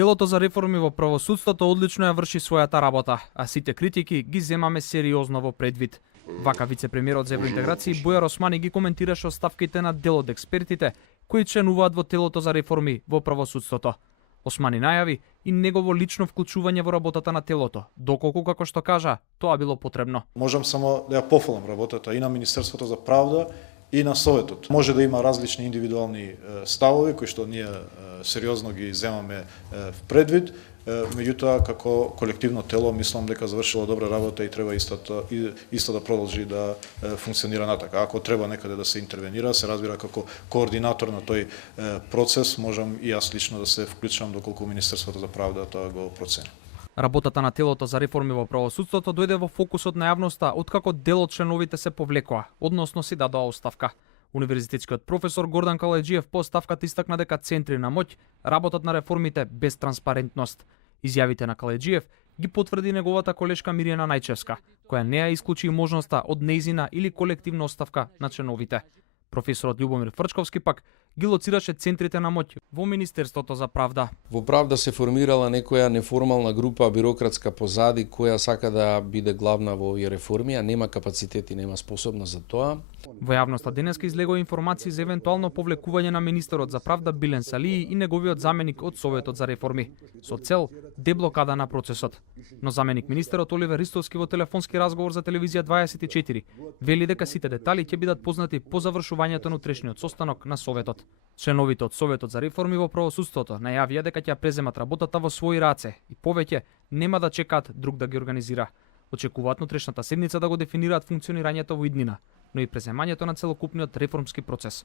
Телото за реформи во правосудството одлично ја врши својата работа, а сите критики ги земаме сериозно во предвид. Вака вице-премиерот за евроинтеграција Бујар Османи ги коментираше оставките на дел од експертите кои членуваат во телото за реформи во правосудството. Османи најави и негово лично вклучување во работата на телото, доколку, како што кажа, тоа било потребно. Можам само да ја пофалам работата и на Министерството за правда и на Советот. Може да има различни индивидуални ставови кои што ние сериозно ги земаме в предвид, меѓутоа како колективно тело мислам дека завршило добра работа и треба исто да продолжи да функционира натака. Ако треба некаде да се интервенира, се разбира како координатор на тој процес, можам и јас лично да се вклучам доколку Министерството за правда тоа го процени. Работата на телото за реформи во правосудството дојде во фокусот на јавноста откако дел од членовите се повлекоа, односно си дадоа оставка. Универзитетскиот професор Гордан Калајџиев по оставката истакна дека центри на моќ работат на реформите без транспарентност. Изјавите на Калајџиев ги потврди неговата колешка Мирјана Најчевска, која не ја исклучи можноста од нејзина или колективна оставка на членовите. Професорот Љубомир Фрчковски пак ги лоцираше центрите на моќ во Министерството за правда. Во правда се формирала некоја неформална група бирократска позади која сака да биде главна во овие реформи, а нема капацитет и нема способност за тоа. Во јавноста денеска излегоа информации за евентуално повлекување на министерот за правда Билен Салии и неговиот заменик од Советот за реформи, со цел деблокада на процесот. Но заменик министерот Оливер Ристовски во телефонски разговор за телевизија 24 вели дека сите детали ќе бидат познати по завршувањето на утрешниот состанок на Советот. Членовите од Советот за реформи во правосудството најавија дека ќе преземат работата во своји раце и повеќе нема да чекаат друг да ги организира. Очекуваат утрешната седница да го дефинираат функционирањето во иднина, но и преземањето на целокупниот реформски процес.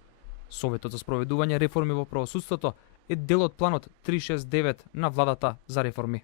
Советот за спроведување реформи во правосудството е дел од планот 369 на владата за реформи.